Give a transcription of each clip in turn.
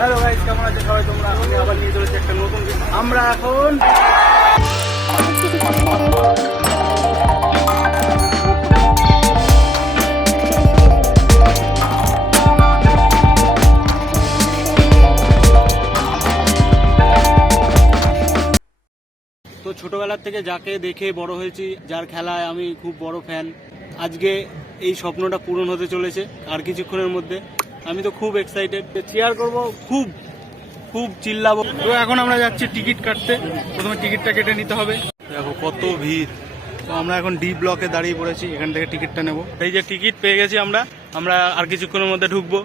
Hello guys, কেমন আছে সবাই তোমরা? আমি আবার নিয়ে চলেছি একটা নতুন ভিডিও। আমরা এখন তো ছোটবেলার থেকে যাকে দেখে বড় হয়েছি, যার খেলায় আমি খুব বড় ফ্যান, আজকে এই স্বপ্নটা পূরণ হতে চলেছে আর কিছুক্ষণের মধ্যে। আমি তো খুব এক্সাইটেড, চেয়ার করব, খুব খুব চিল্লাবো। তো এখন আমরা যাচ্ছি টিকিট কাটতে। প্রথমে টিকিটটা কেটে নিতে হবে। দেখো কত ভিড়। তো আমরা এখন ডি ব্লকে দাঁড়িয়ে পড়েছি, এখান থেকে টিকিটটা নেব। এই যে টিকিট পেয়ে গেছি আমরা আর কিছুক্ষণের মধ্যে ঢুকবো।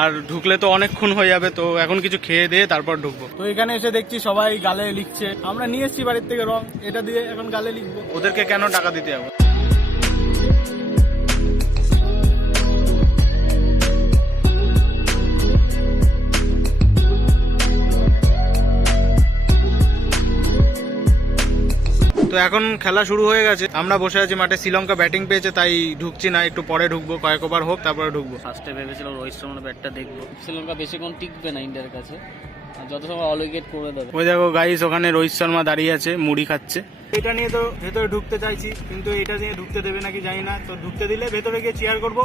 আর ঢুকলে তো অনেকক্ষণ হয়ে যাবে, তো এখন কিছু খেয়ে দিয়ে তারপর ঢুকবো। তো এখানে এসে দেখছি সবাই গালে লিখছে। আমরা নিয়ে এসেছি বাড়ির থেকে রং, এটা দিয়ে এখন গালে লিখবো। ওদেরকে কেন টাকা দিতে যাবো? তো এখন খেলা শুরু হয়ে গেছে, আমরা বসে আছি মাঠে। শ্রীলঙ্কা ব্যাটিং পেয়েছে, তাই ঢুকছি না, একটু পরে ঢুকবো, কয়েক ওভার হোক তারপরে ঢুকবো। ফার্স্টে ভেবেছিলাম রোহিত শর্মার ব্যাটটা দেখবো। শ্রীলঙ্কা বেশিক্ষণ টিকবে না ইন্ডিয়ার কাছে, যত সময় অল উইকেট করে দেবে। ওই দেখো গাইস, ওখানে রোহিত শর্মা দাঁড়িয়ে আছে, মুড়ি খাচ্ছে। এটা নিয়ে তো ভেতরে ঢুকতে চাইছি, কিন্তু এটা নিয়ে ঢুকতে দেবে নাকি জানি না। তো ঢুকতে দিলে ভেতরে গিয়ে চেয়ার করবো।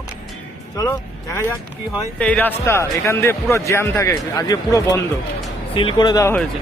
চলো দেখা যাক কি হয়। এই রাস্তা এখান দিয়ে পুরো জ্যাম থাকে, আজকে পুরো বন্ধ, সিল করে দেওয়া হয়েছে।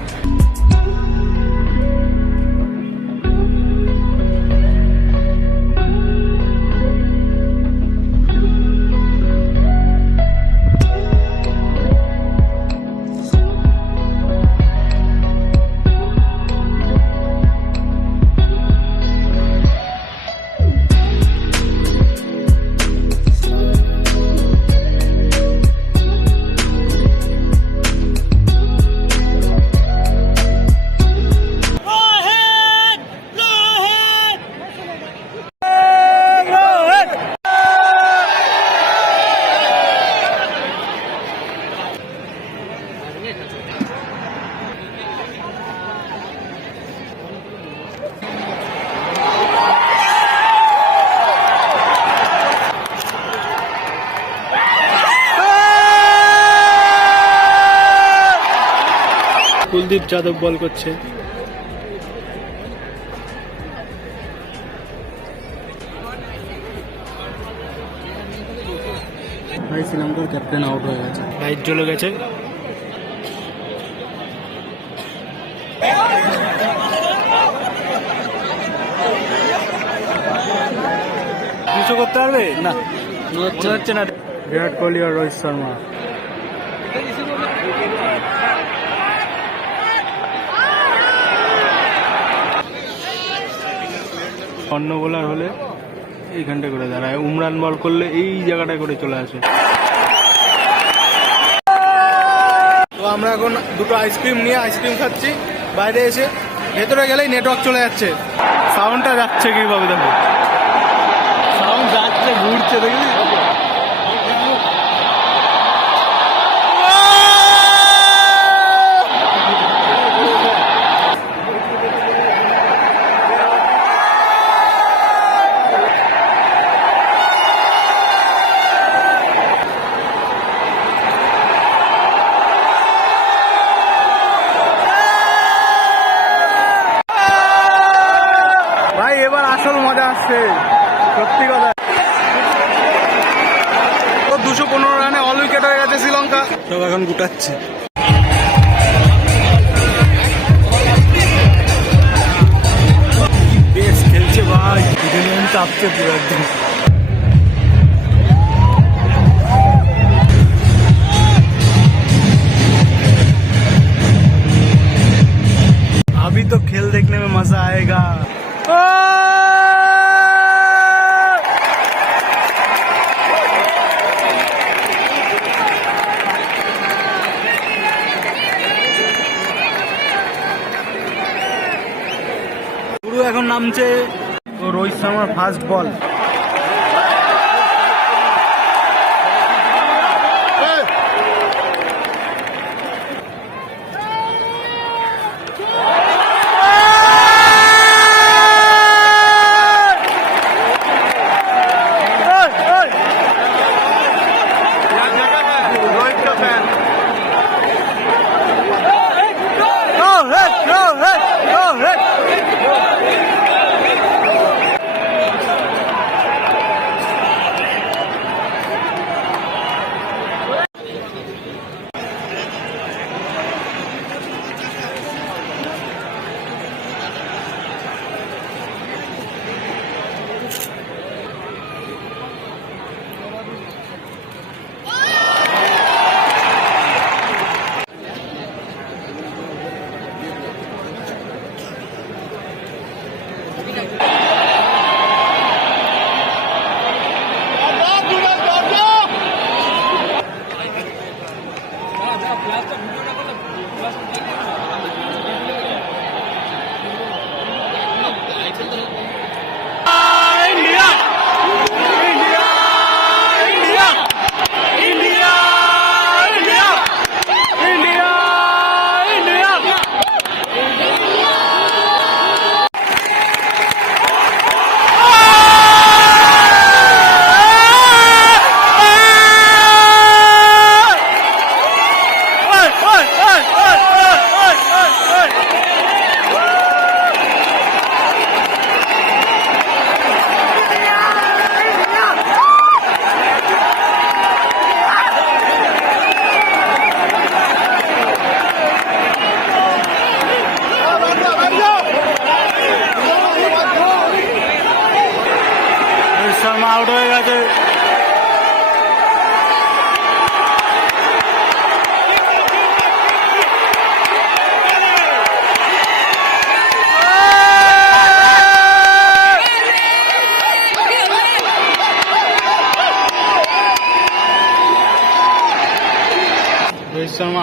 কুলদীপ যাদব বল করছে। ভাই শ্রীলঙ্কার ক্যাপ্টেন আউট হয়ে গেছে, লাইট জ্বলে গেছে। কিছু করতে পারবে না, হচ্ছে না। বিরাট কোহলি আর রোহিত শর্মা। অন্য বোলার হলে এইখানটা করে দাঁড়ায়, উমরান বল করলে এই জায়গাটায় করে চলে আসে। তো আমরা এখন দুটো আইসক্রিম নিয়ে আইসক্রিম খাচ্ছি। বাইরে এসে ভেতরে গেলেই নেটওয়ার্ক চলে যাচ্ছে। সাউন্ডটা যাচ্ছে কিভাবে দেখো, সাউন্ড যাচ্ছে, ঘুরছে, দেখি। এবার আসল মজা আসছে, সত্যি কথা। 215 রানে অল উইকেট হয়ে গেছে শ্রীলঙ্কা। সব এখন গুটাচ্ছে। বেশ খেলছে ভাই, চাপছে পুরো একদম। अभी तो खेल देखने में मजा आएगा। পুরো এখন নামছে। রোহিত শর্মার ফার্স্ট বল।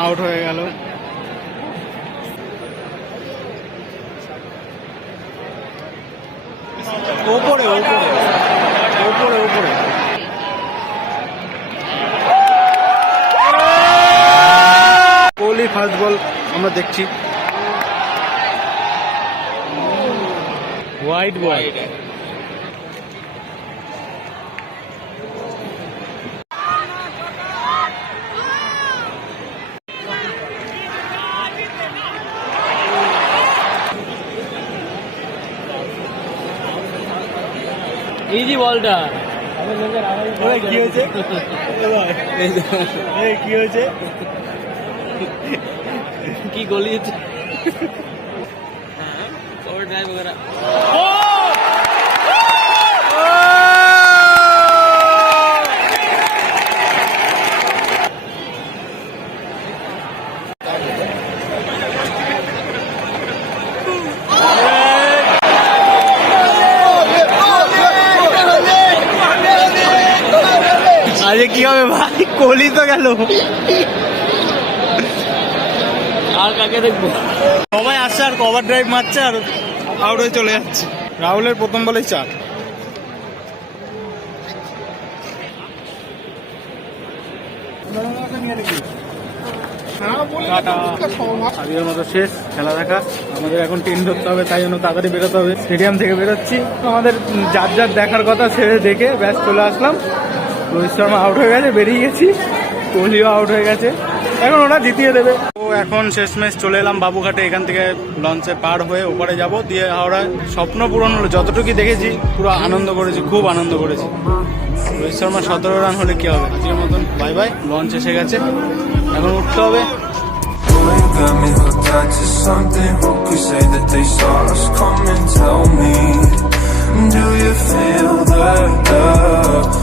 আউট হয়ে গেল। ওপরে ওপরে ওপরে ওপরে কোহলি ফার্স্ট বল আমরা দেখছি, হোয়াইট বল। ইজি বলটা কি হয়েছে কি হয়েছে কি গলিয়েছে কভার ড্রাইভ वगैरह। আরে কি হবে ভাই, কোহলি তো গেল, আর কাকে দেখবো? সবাই আসছে আর কভার ড্রাইভ মারছে আর আউট হয়ে চলে যাচ্ছে। রাহুলের প্রথম বলেই 4। আজকের মতো শেষ খেলা দেখা, আমাদের এখন ট্রেন ধরতে হবে, তাই জন্য তাড়াতাড়ি বেরোতে হবে। স্টেডিয়াম থেকে বেরোচ্ছি, আমাদের যার যার দেখার কথা সেরে দেখে ব্যাস চলে আসলাম। রোহিত শর্মা আউট হয়ে গেছে, বেরিয়ে গেছি, কোহলিও আউট হয়ে গেছে, এখন ওরা জিতিয়ে দেবে। তো এখন শেষমেশ চলে এলাম বাবুঘাটে, এখান থেকে লঞ্চে পার হয়ে ওপারে যাব, দিয়ে হাওড়ায়। স্বপ্ন পূরণ হলো, যতটুকু দেখেছি পুরো আনন্দ করেছি, খুব আনন্দ করেছি। রোহিত শর্মা 17 রান হলে কি হবে। আজকের মতন বাই বাই, লঞ্চ এসে গেছে, এখন উঠতে হবে। You got me hooked onto something. Who could say that they saw